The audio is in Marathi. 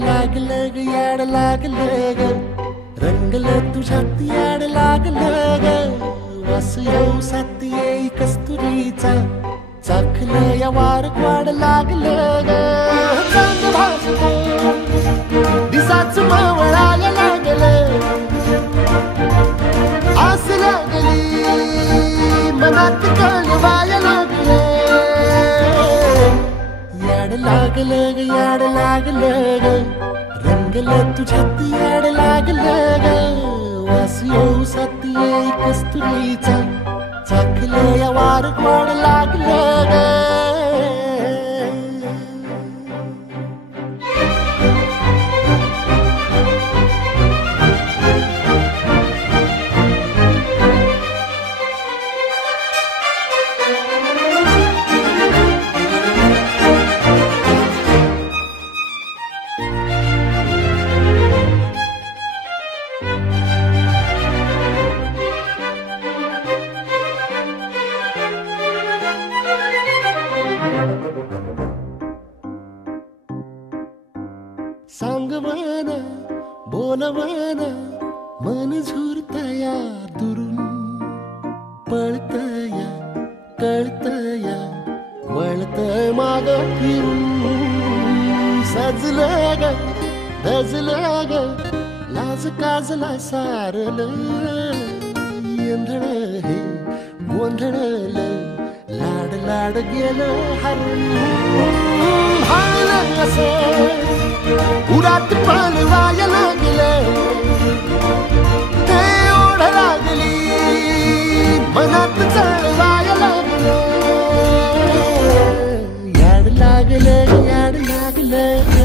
लागलं ग याड लागलं ग रंगलं तुझ्यात याड लागलं ग वास येऊ साथ येई कस्तुरीचा चाखलं या वार वाड लागलं ग चांग भाजलं दिसाच मावळायला लागलं आस लागली मनात कळवायला लागलं याड लागलं ग याड लागलं ग रंगलं तुझ्यात याड लागलं ग वास येऊ साथ येई कस्तुरीचा चाखलं या वार वाड लागलं ग सांगवान बोलवान मन झुरतया दुरून पळतया कळतया वळतय माग फिरून सजलं ग दजलं ग लाज काजला सारलं येंधळ हे गोंधळलं लाड लाड गेलं हरून हाणलं असं उरात पळवायला लागलं ते ओढ लागली मनात चळवायला लागलं याड लागलं याड लागलं